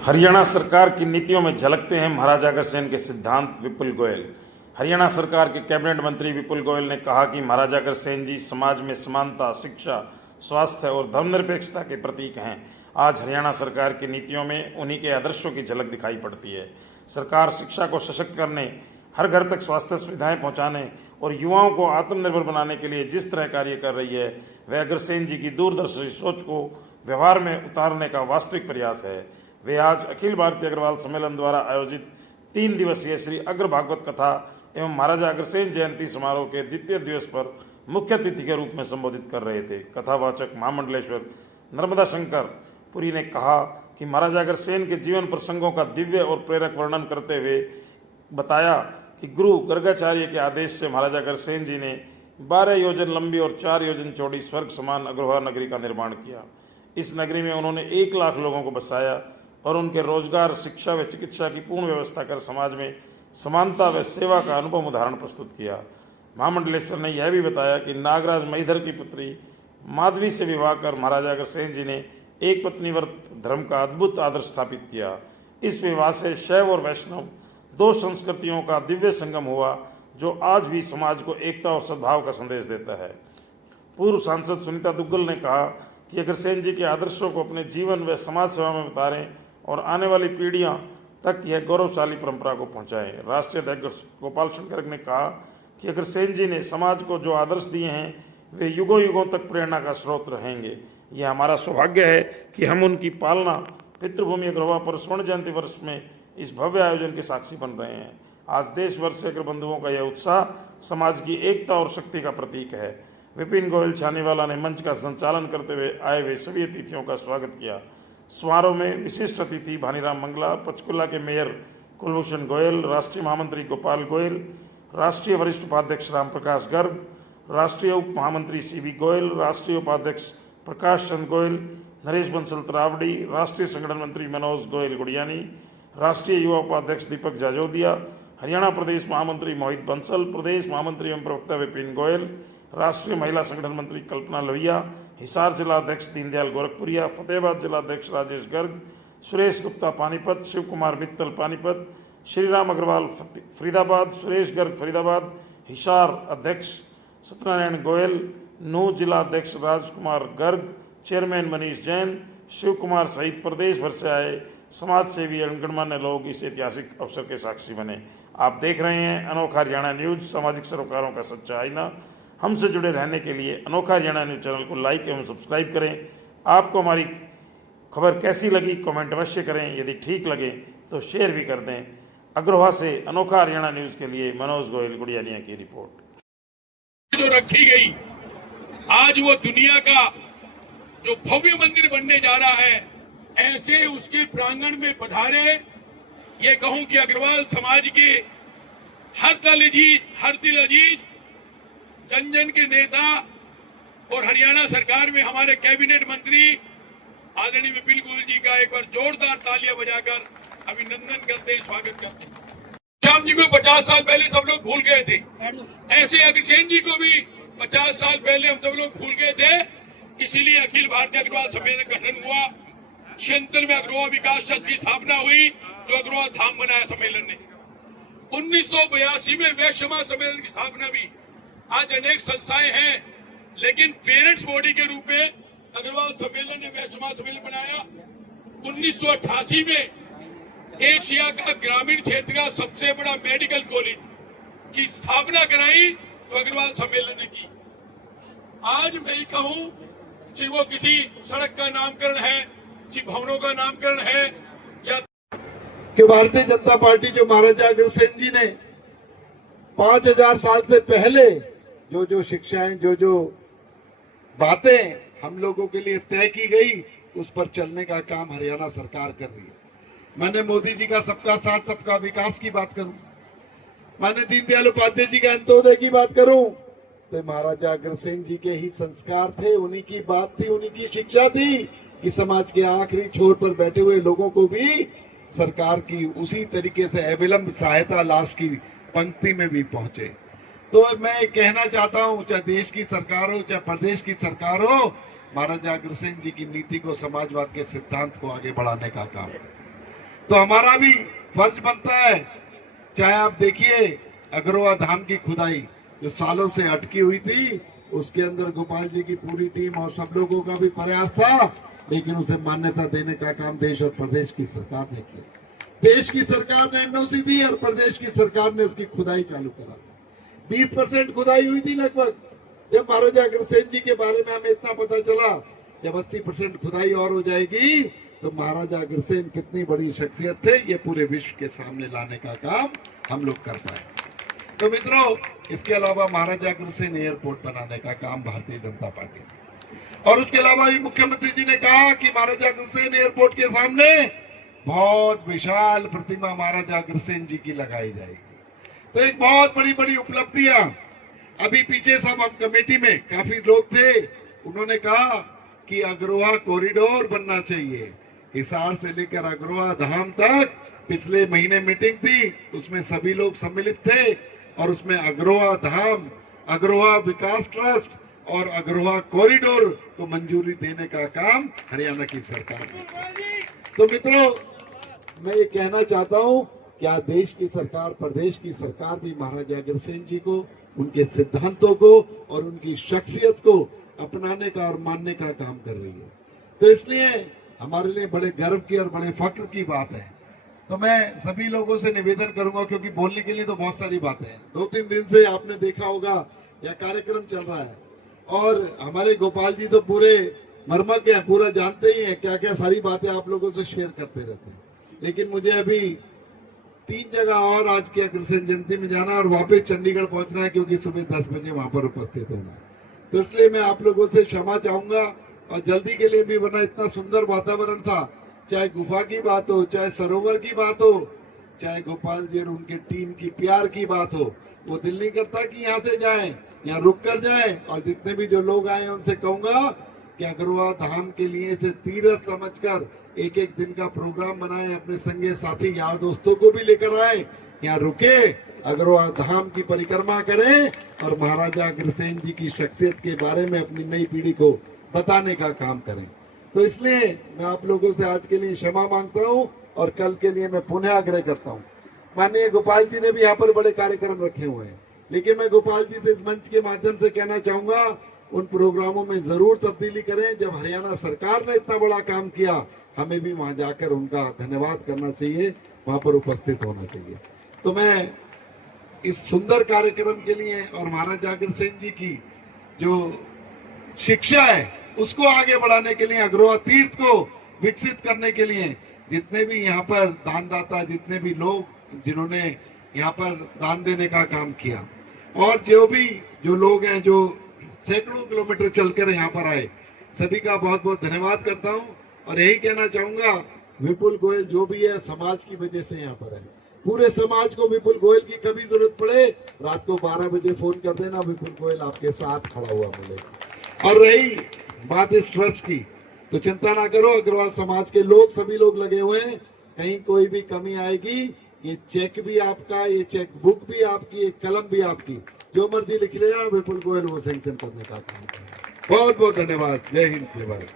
हरियाणा सरकार की नीतियों में झलकते हैं महाराजा अग्रसेन के सिद्धांत। विपुल गोयल। हरियाणा सरकार के कैबिनेट मंत्री विपुल गोयल ने कहा कि महाराजा अग्रसेन जी समाज में समानता, शिक्षा, स्वास्थ्य और धर्मनिरपेक्षता के प्रतीक हैं। आज हरियाणा सरकार की नीतियों में उन्हीं के आदर्शों की झलक दिखाई पड़ती है। सरकार शिक्षा को सशक्त करने, हर घर तक स्वास्थ्य सुविधाएं पहुंचाने और युवाओं को आत्मनिर्भर बनाने के लिए जिस तरह कार्य कर रही है, वह अग्रसेन जी की दूरदर्शी सोच को व्यवहार में उतारने का वास्तविक प्रयास है। वे आज अखिल भारतीय अग्रवाल सम्मेलन द्वारा आयोजित 3 दिवसीय श्री अग्र भागवत कथा एवं महाराजा अग्रसेन जयंती समारोह के द्वितीय दिवस पर मुख्य अतिथि के रूप में संबोधित कर रहे थे। कथावाचक महामंडलेश्वर नर्मदा शंकर पुरी ने कहा कि महाराजा अग्रसेन के जीवन प्रसंगों का दिव्य और प्रेरक वर्णन करते हुए बताया कि गुरु गर्गाचार्य के आदेश से महाराजा अग्रसेन जी ने 12 योजन लंबी और 4 योजन चौड़ी स्वर्ग समान अग्रवाल नगरी का निर्माण किया। इस नगरी में उन्होंने 1 लाख लोगों को बसाया और उनके रोजगार, शिक्षा व चिकित्सा की पूर्ण व्यवस्था कर समाज में समानता व सेवा का अनुभव उदाहरण प्रस्तुत किया। महामंडलेश्वर ने यह भी बताया कि नागराज महीधर की पुत्री माधवी से विवाह कर महाराजा अग्रसेन जी ने एक पत्नी व्रत धर्म का अद्भुत आदर्श स्थापित किया। इस विवाह से शैव और वैष्णव 2 संस्कृतियों का दिव्य संगम हुआ, जो आज भी समाज को एकता और सद्भाव का संदेश देता है। पूर्व सांसद सुनीता दुग्गल ने कहा कि अग्रसेन जी के आदर्शों को अपने जीवन व समाज सेवा में उतारें और आने वाली पीढ़ियां तक यह गौरवशाली परंपरा को पहुंचाएं। राष्ट्रीय अध्यक्ष गोपाल शंकर ने कहा कि अग्रसेन जी ने समाज को जो आदर्श दिए हैं, वे युगों युगों तक प्रेरणा का स्रोत रहेंगे। यह हमारा सौभाग्य है कि हम उनकी पालना पितृभूमि अग्रवा पर स्वर्ण जयंती वर्ष में इस भव्य आयोजन के साक्षी बन रहे हैं। आज देश भर से अग्रबंधुओं का यह उत्साह समाज की एकता और शक्ति का प्रतीक है। विपिन गोयल छानीवाला ने मंच का संचालन करते हुए आए हुए सभी अतिथियों का स्वागत किया। समारोह में विशिष्ट अतिथि भानीराम मंगला, पंचकुला के मेयर कुलभूषण गोयल, राष्ट्रीय महामंत्री गोपाल गोयल, राष्ट्रीय वरिष्ठ उपाध्यक्ष राम प्रकाश गर्ग, राष्ट्रीय उप महामंत्री CB गोयल, राष्ट्रीय उपाध्यक्ष प्रकाश चंद गोयल, नरेश बंसल तरावड़ी, राष्ट्रीय संगठन मंत्री मनोज गोयल गुड़ियानी, राष्ट्रीय युवा उपाध्यक्ष दीपक जाजोदिया, हरियाणा प्रदेश महामंत्री मोहित बंसल, प्रदेश महामंत्री एवं प्रवक्ता विपिन गोयल, राष्ट्रीय महिला संगठन मंत्री कल्पना लोहिया, हिसार जिला अध्यक्ष दीनदयाल गोरखपुरिया, फतेहाबाद जिला अध्यक्ष राजेश गर्ग, सुरेश गुप्ता पानीपत, शिव कुमार मित्तल पानीपत, श्रीराम अग्रवाल फरीदाबाद, सुरेश गर्ग फरीदाबाद, हिसार अध्यक्ष सत्यनारायण गोयल, नूह जिला अध्यक्ष राजकुमार गर्ग, चेयरमैन मनीष जैन, शिव कुमार सहित प्रदेश भर से आए समाज सेवी और गणमान्य लोग इस ऐतिहासिक अवसर के साक्षी बने। आप देख रहे हैं अनोखा हरियाणा न्यूज, सामाजिक सरोकारों का सच्चा आईना। हमसे जुड़े रहने के लिए अनोखा हरियाणा न्यूज चैनल को लाइक एवं सब्सक्राइब करें। आपको हमारी खबर कैसी लगी कमेंट अवश्य करें, यदि ठीक लगे तो शेयर भी कर दें। अग्रोहा से अनोखा हरियाणा न्यूज के लिए मनोज गोयल गुड़ियानिया की रिपोर्ट। जो रखी गई, आज वो दुनिया का जो भव्य मंदिर बनने जा रहा है, ऐसे उसके प्रांगण में पधारे, ये कहूं कि अग्रवाल समाज के हर दिल अजीज जन जन के नेता और हरियाणा सरकार में हमारे कैबिनेट मंत्री आदरणीय विपिन गोयल जी का एक बार जोरदार तालियां बजाकर अभिनंदन करते हैं, स्वागत करते हैं। श्याम जी को 50 साल पहले सब लोग भूल गए थे, ऐसे अग्रसेन जी को भी 50 साल पहले हम सब लोग भूल गए थे। इसीलिए अखिल भारतीय अग्रवाल सम्मेलन का गठन हुआ। 76 में अग्रवाल विकास ट्रस्ट की स्थापना हुई, जो अग्रवाल धाम बनाया सम्मेलन ने। 1982 में वैश्य समाज सम्मेलन की स्थापना भी। आज अनेक संस्थाएं हैं, लेकिन पेरेंट्स बॉडी के रूप में अग्रवाल सम्मेलन ने वैश्य समाज सम्मेलन बनाया। 1988 में एशिया का ग्रामीण क्षेत्र का सबसे बड़ा मेडिकल कॉलेज की स्थापना कराई, तो अग्रवाल सम्मेलन ने की। आज मैं कहूं कि वो किसी सड़क का नामकरण है, किसी भवनों का नामकरण है, या कि भारतीय जनता पार्टी जो महाराजा अग्रसेन जी ने 5000 साल से पहले जो शिक्षाएं, जो बातें हम लोगों के लिए तय की गई, उस पर चलने का काम हरियाणा सरकार कर रही है। मैंने मोदी जी का सबका साथ सबका विकास की बात करूं, मैंने दीनदयाल उपाध्याय जी का अंत्योदय की बात करूं, तो महाराजा अग्रसेन जी के ही संस्कार थे, उन्हीं की बात थी, उन्हीं की शिक्षा थी कि समाज के आखिरी छोर पर बैठे हुए लोगों को भी सरकार की उसी तरीके से अविलंब सहायता लास्ट की पंक्ति में भी पहुंचे। तो मैं कहना चाहता हूं, चाहे देश की सरकार हो, चाहे प्रदेश की सरकार हो, महाराजा अग्रसेन जी की नीति को, समाजवाद के सिद्धांत को आगे बढ़ाने का काम है। तो हमारा भी फर्ज बनता है, चाहे आप देखिए अग्रवा धाम की खुदाई जो सालों से अटकी हुई थी, उसके अंदर गोपाल जी की पूरी टीम और सब लोगों का भी प्रयास था, लेकिन उसे मान्यता देने का काम देश और प्रदेश की सरकार ने किया। देश की सरकार ने एनओसी दी और प्रदेश की सरकार ने उसकी खुदाई चालू करा दी। 20% खुदाई हुई थी लगभग। जब महाराजा अग्रसेन जी के बारे में हमें इतना पता चला, जब 80% खुदाई और हो जाएगी तो महाराजा अग्रसेन कितनी बड़ी शख्सियत थे, ये पूरे विश्व के सामने लाने का काम हम लोग कर पाए। तो मित्रों, इसके अलावा महाराजा अग्रसेन एयरपोर्ट बनाने का काम भारतीय जनता पार्टी, और उसके अलावा भी मुख्यमंत्री जी ने कहा कि महाराजा अग्रसेन एयरपोर्ट के सामने बहुत विशाल प्रतिमा महाराजा अग्रसेन जी की लगाई जाएगी। तो एक बहुत बड़ी बड़ी उपलब्धियां, अभी पीछे सब हम कमेटी में काफी लोग थे, उन्होंने कहा कि अग्रवा कॉरिडोर बनना चाहिए। हिसार से लेकर अग्रवा धाम तक पिछले महीने मीटिंग थी, उसमें सभी लोग सम्मिलित थे और उसमें अग्रवा धाम, अग्रवा विकास ट्रस्ट और अग्रवा कॉरिडोर को मंजूरी देने का काम हरियाणा की सरकार ने। तो मित्रों, मैं ये कहना चाहता हूं कि आज देश की सरकार, प्रदेश की सरकार भी महाराजा अग्रसेन जी को, उनके सिद्धांतों को और उनकी शख्सियत को अपनाने का और मानने का काम कर रही है। तो इसलिए हमारे लिए बड़े गर्व की और बड़े फख्र की बात है। तो मैं सभी लोगों से निवेदन करूंगा, क्योंकि बोलने के लिए तो बहुत सारी बातें हैं। 2-3 दिन से आपने देखा होगा यह कार्यक्रम चल रहा है और हमारे गोपाल जी तो पूरे मर्मज्ञ हैं, पूरा जानते ही हैं, क्या क्या सारी बातें आप लोगों से शेयर करते रहते हैं। लेकिन मुझे अभी 3 जगह और आज के अग्रसेन जयंती में जाना और वापस चंडीगढ़ पहुंचना है, क्योंकि सुबह 10 बजे वहां पर उपस्थित होना है। तो इसलिए मैं आप लोगों से क्षमा चाहूंगा, और जल्दी के लिए भी, वरना इतना सुंदर वातावरण था, चाहे गुफा की बात हो, चाहे सरोवर की बात हो, चाहे गोपाल जी और उनके टीम की प्यार की बात हो, वो दिल नहीं करता कि यहाँ से जाएं, यहाँ रुक कर जाएं। और जितने भी जो लोग आए उनसे कहूंगा कि अग्रवा धाम के लिए इसे तीरथ समझकर एक एक दिन का प्रोग्राम बनाएं, अपने संगे साथी यार दोस्तों को भी लेकर आए, यहाँ रुके, अग्रवा धाम की परिक्रमा करें और महाराजा अग्रसेन जी की शख्सियत के बारे में अपनी नई पीढ़ी को बताने का काम करें। तो इसलिए मैं आप लोगों से आज के लिए क्षमा मांगता हूं और कल के लिए मैं पुनः आग्रह करता हूं। माननीय गोपाल जी ने भी यहाँ पर बड़े कार्यक्रम रखे हुए हैं, लेकिन मैं गोपाल जी से इस मंच के माध्यम से कहना चाहूंगा, उन प्रोग्रामों में जरूर तब्दीली करें। जब हरियाणा सरकार ने इतना बड़ा काम किया, हमें भी वहां जाकर उनका धन्यवाद करना चाहिए, वहां पर उपस्थित होना चाहिए। तो मैं इस सुंदर कार्यक्रम के लिए और महाराजा अग्रसेन जी की जो शिक्षा है उसको आगे बढ़ाने के लिए, अग्रवा तीर्थ को विकसित करने के लिए जितने भी यहाँ पर दानदाता, जितने भी लोग जिन्होंने यहाँ पर दान देने का काम किया, और जो लोग हैं जो सैकड़ों किलोमीटर चलकर यहाँ पर आए, सभी का बहुत बहुत धन्यवाद करता हूँ। और यही कहना चाहूंगा, विपुल गोयल जो भी है समाज की वजह से यहाँ पर है। पूरे समाज को विपुल गोयल की कभी जरूरत पड़े, रात को 12 बजे फोन कर देना, विपुल गोयल आपके साथ खड़ा हुआ मिलेगा। और रही बात इस ट्रस्ट की, तो चिंता ना करो, अग्रवाल समाज के लोग, सभी लोग लगे हुए हैं, कहीं कोई भी कमी आएगी, ये चेक भी आपका, ये चेक बुक भी आपकी, ये कलम भी आपकी, जो मर्जी लिख लेना, विपुल गोयल वो सैंक्शन करने का काम करें। बहुत बहुत धन्यवाद। जय हिंद, जय भारत।